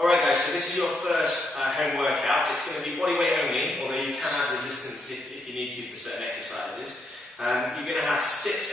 Alright guys, so this is your first home workout. It's going to be body weight only, although you can add resistance if you need to for certain exercises. You're going to have 6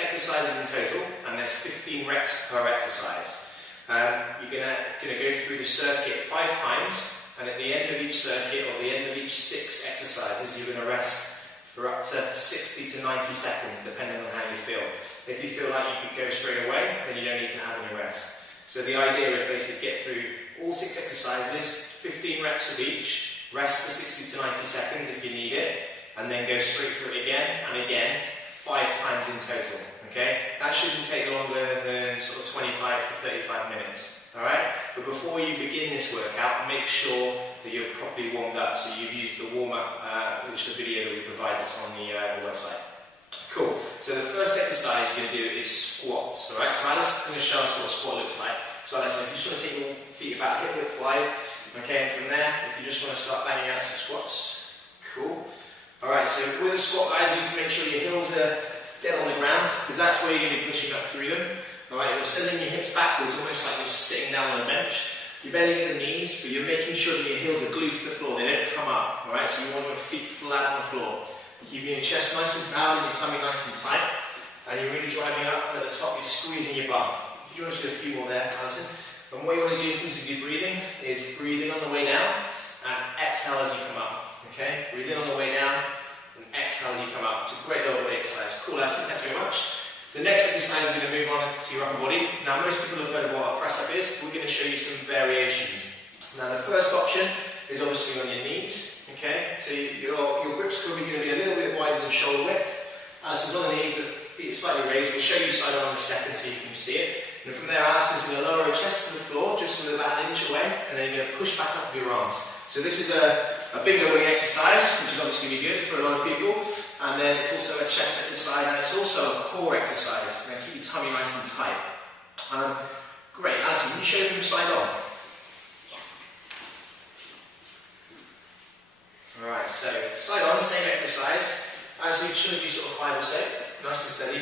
exercises in total, and there's 15 reps per exercise. You're going to go through the circuit 5 times, and at the end of each circuit, or the end of each 6 exercises, you're going to rest for up to 60 to 90 seconds, depending on how you feel. If you feel like you could go straight away, then you don't need to have any rest. So the idea is basically get through all 6 exercises, 15 reps of each, rest for 60 to 90 seconds if you need it, and then go straight through it again and again, 5 times in total, okay? That shouldn't take longer than sort of 25 to 35 minutes, alright? But before you begin this workout, make sure that you're properly warmed up, so you've used the warm-up, which is the video that we provide that's on the website. Cool. So the first exercise you're going to do is squats, alright? So Alice is going to show us what a squat looks like. So Alice, if you just want to take your feet about hip width wide, okay, and from there, if you just want to start banging out some squats. Cool. Alright, so with a squat, guys, you need to make sure your heels are dead on the ground, because that's where you're going to be pushing up through them. Alright, you're sending your hips backwards, almost like you're sitting down on a bench. You're bending at the knees, but you're making sure that your heels are glued to the floor, they don't come up. Alright, so you want your feet flat on the floor. You're keeping your chest nice and proud and your tummy nice and tight, and you're really driving up, and at the top you're squeezing your bum. If you want to do a few more there, Alison. And what you want to do in terms of your breathing is breathe in on the way down and exhale as you come up. Okay? Breathe in on the way down and exhale as you come up. It's a great little body exercise. Cool, Alison, thanks very much. The next exercise we're going to move on to your upper body. Now most people have heard of what a press up is. We're going to show you some variations. Now the first option is obviously on your knees. Okay, so your grip's probably going to be a little bit wider than shoulder width. Alison's on the knees, the feet are slightly raised. We'll show you side on in a second so you can see it. And from there, Alison's going to lower her chest to the floor, just about an inch away, and then you're going to push back up with your arms. So this is a big loading exercise, which is obviously going to be good for a lot of people. And then it's also a chest exercise, and it's also a core exercise. You're going to keep your tummy nice and tight. Great, Alison, can you show them side on? Alright, so side on, same exercise. As you should do sort of 5 or so, nice and steady.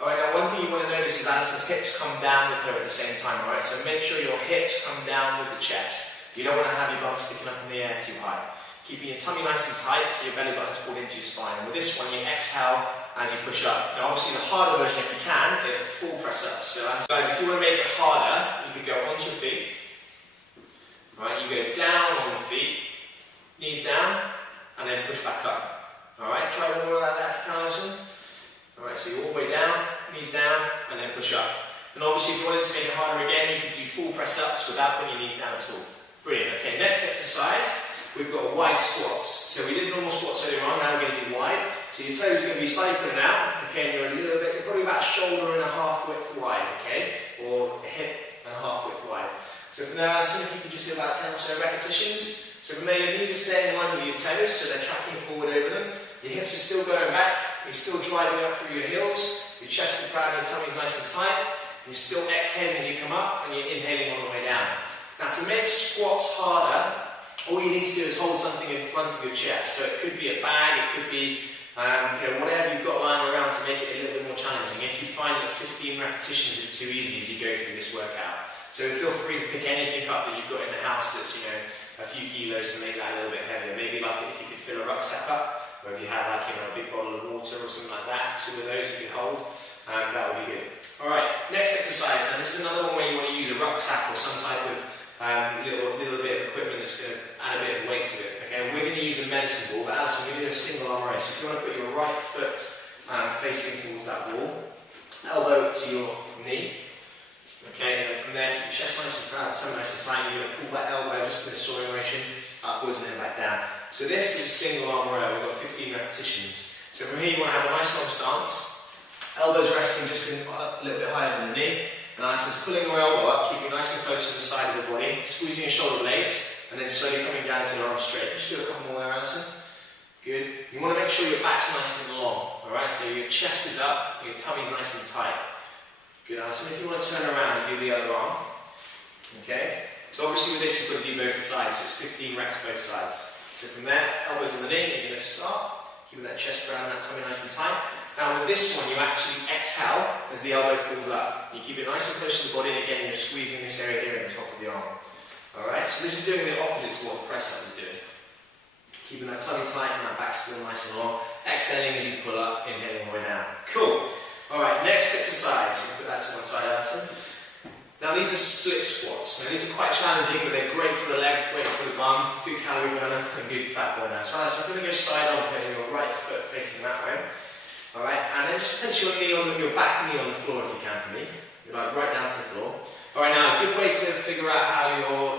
Alright, now one thing you want to notice is Alison's hips come down with her at the same time, alright? So make sure your hips come down with the chest. You don't want to have your bum sticking up in the air too high. Keeping your tummy nice and tight so your belly button's pulled into your spine. And with this one, you exhale as you push up. Now obviously the harder version, if you can, it's full press ups. So guys, if you want to make it harder, you could go onto your feet. Alright, you go down on the feet. Knees down, and then push back up. Alright, try one more like that if you can, Alison. Alright, so you're all the way down, knees down, and then push up. And obviously if you wanted to make it harder again, you could do full press ups without putting your knees down at all. Brilliant. Okay, next exercise, we've got wide squats. So we did normal squats earlier on, now we're going to do wide. So your toes are going to be slightly putting out, okay, and you're a little bit, probably about a shoulder and a half width wide, okay, or a hip and a half width wide. So from there, Alison, if you can just do about 10 or so repetitions. So from there, your knees are staying in line with your toes, so they're tracking forward over them. Your hips are still going back, you're still driving up through your heels, your chest is proud and your tummy's nice and tight. You're still exhaling as you come up, and you're inhaling on the way down. Now to make squats harder, all you need to do is hold something in front of your chest. So it could be a bag, it could be whatever you've got lying around to make it a little bit more challenging. If you find that 15 repetitions is too easy as you go through this workout. So feel free to pick anything up that you've got in the house that's, a few kilos to make that a little bit heavier. Maybe like if you could fill a rucksack up, or if you had like, a big bottle of water or something like that, 2 of those you could hold, that would be good. Alright, next exercise. Now this is another one where you want to use a rucksack or some type of little bit of equipment that's going to add a bit of weight to it. Okay, we're going to use a medicine ball, but Alison, we're going to do a single arm raise. So if you want to put your right foot facing towards that wall, elbow to your knee. Okay, and then from there, keep your chest nice and proud, tummy nice and tight. You're going to pull that elbow just with a sawing motion, upwards and then back down. So this is a single arm row. We've got 15 repetitions. So from here, you want to have a nice long stance. Elbows resting just a little bit higher than the knee. And Alison's pulling her elbow up, keeping nice and close to the side of the body, squeezing your shoulder blades, and then slowly coming down to your arms straight. Just do a couple more there, Alison. Good. You want to make sure your back's nice and long. Alright, so your chest is up, your tummy's nice and tight. Good, Alison. If you want to turn around and do the other arm. Okay? So obviously with this you've got to do both sides, so it's 15 reps both sides. So from there, elbows on the knee, you're going to start, keeping that chest around, that tummy nice and tight. Now with this one, you actually exhale as the elbow pulls up. You keep it nice and close to the body, and again you're squeezing this area here at the top of the arm. Alright, so this is doing the opposite to what the press up is doing. Keeping that tummy tight and that back still nice and long. Exhaling as you pull up, inhaling all the way down. Cool. Alright, next exercise. So put that to one side, Alison. Now these are split squats. Now these are quite challenging, but they're great for the leg, great for the bum, good calorie burner and good fat burner. So Alison, I'm going to go side on, putting your right foot facing that way. Alright, and then just place your knee on your back knee on the floor if you can for me. You're like right down to the floor. Alright, now a good way to figure out how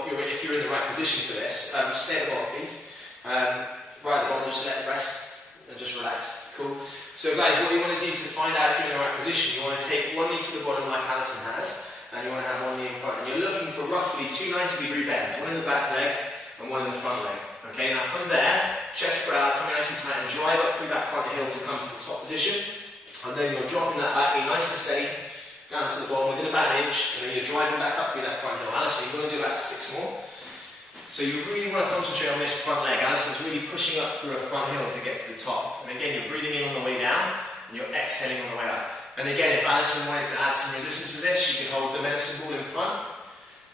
if you're in the right position for this, stay at the bottom please. Right at the bottom, just let it rest and just relax. Cool. So guys, what you want to do to find out if you're in the right position, you want to take one knee to the bottom like Alison has, and you want to have one knee in front. And you're looking for roughly two 90-degree bends, one in the back leg and one in the front leg. Okay, now from there, chest spread out, tummy nice and tight, and drive up through that front heel to come to the top position. And then you're dropping that back knee nice and steady down to the bottom within about an inch, and then you're driving back up through that front heel. Alison, you're going to do about 6 more. So you really want to concentrate on this front leg. Alison's really pushing up through a front heel to get to the top. And again, you're breathing in on the way down, and you're exhaling on the way up. And again, if Alison wanted to add some resistance to this, she could hold the medicine ball in front,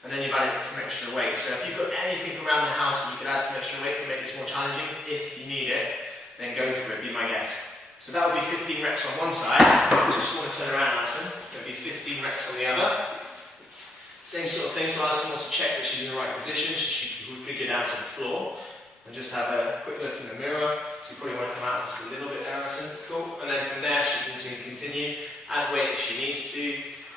and then you've added some extra weight. So if you've got anything around the house and you could add some extra weight to make this more challenging, if you need it, then go for it, be my guest. So that would be 15 reps on one side. I just want to turn around, Alison. That would be 15 reps on the other. Same sort of thing, so Alison wants to check that she's in the right position, so she can quickly get down to the floor and just have a quick look in the mirror. So you probably want to come out just a little bit there, Alison. Cool. And then from there she can continue, add weight if she needs to.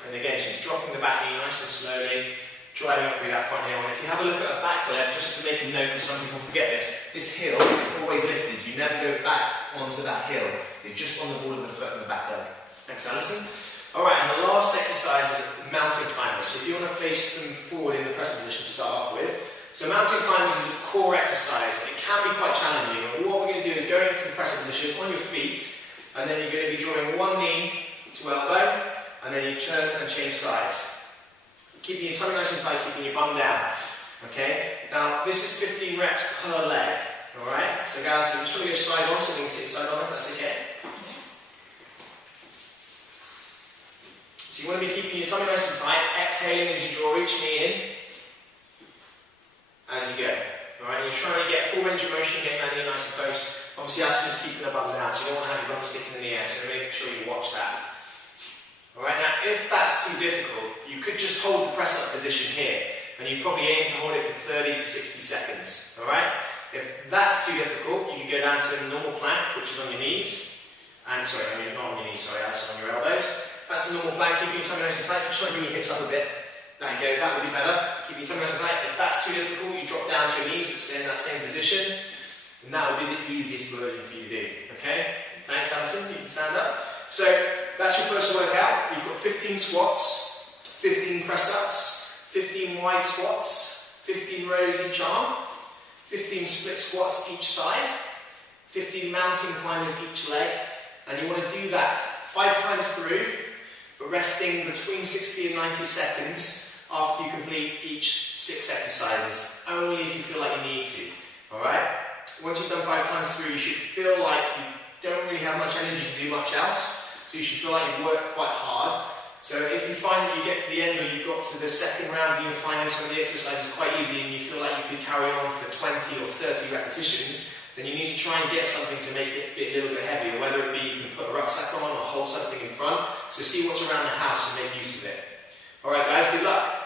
And again, she's dropping the back knee nice and slowly, driving up through that front heel. And if you have a look at her back leg, just to make a note, because some people forget this heel is always lifted. You never go back onto that heel. You're just on the ball of the foot and the back leg. Thanks, Alison. Alright, and the last exercise is mountain climbers. So if you want to face them forward in the press position to start off with. So mountain climbers is a core exercise, and it can be quite challenging. And what we're going to do is go into the press position on your feet, and then you're going to be drawing one knee to elbow, and then you turn and change sides. Keeping your tummy nice and tight, keeping your bum down. Okay? Now, this is 15 reps per leg. Alright? So guys, I'm just going to go side on, so we can sit side on if that's okay. So you want to be keeping your tummy nice and tight, exhaling as you draw each knee in, as you go. Alright, you're trying to get full range of motion, getting that knee nice and close. Obviously, that's just keeping the bum down, so you don't want to have your bum sticking in the air, so make sure you watch that. Alright, now if that's too difficult, you could just hold the press up position here, and you probably aim to hold it for 30 to 60 seconds. Alright? If that's too difficult, you can go down to the normal plank, which is on your knees, and sorry, I mean not on your knees, sorry, that's on your elbows. That's the normal plank, keeping your tummy nice and tight. Just try to bring your hips up a bit. There you go, that would be better. Keep your tummy nice and tight. If that's too difficult, you drop down to your knees, but stay in that same position. And that would be the easiest version for you to do. Okay? Thanks, Alison. You can stand up. So, that's your first workout. You've got 15 squats, 15 press-ups, 15 wide squats, 15 rows each arm, 15 split squats each side, 15 mountain climbers each leg. And you want to do that 5 times through, but resting between 60 and 90 seconds after you complete each 6 exercises, only if you feel like you need to. Alright? Once you've done 5 times through, you should feel like you don't really have much energy to do much else, so you should feel like you've worked quite hard. So if you find that you get to the end or you've got to the second round and you're finding some of the exercises quite easy and you feel like you could carry on for 20 or 30 repetitions, then you need to try and get something to make it a little bit heavier, whether it be you can put a rucksack on or hold something in front. So see what's around the house and make use of it. Alright guys, good luck.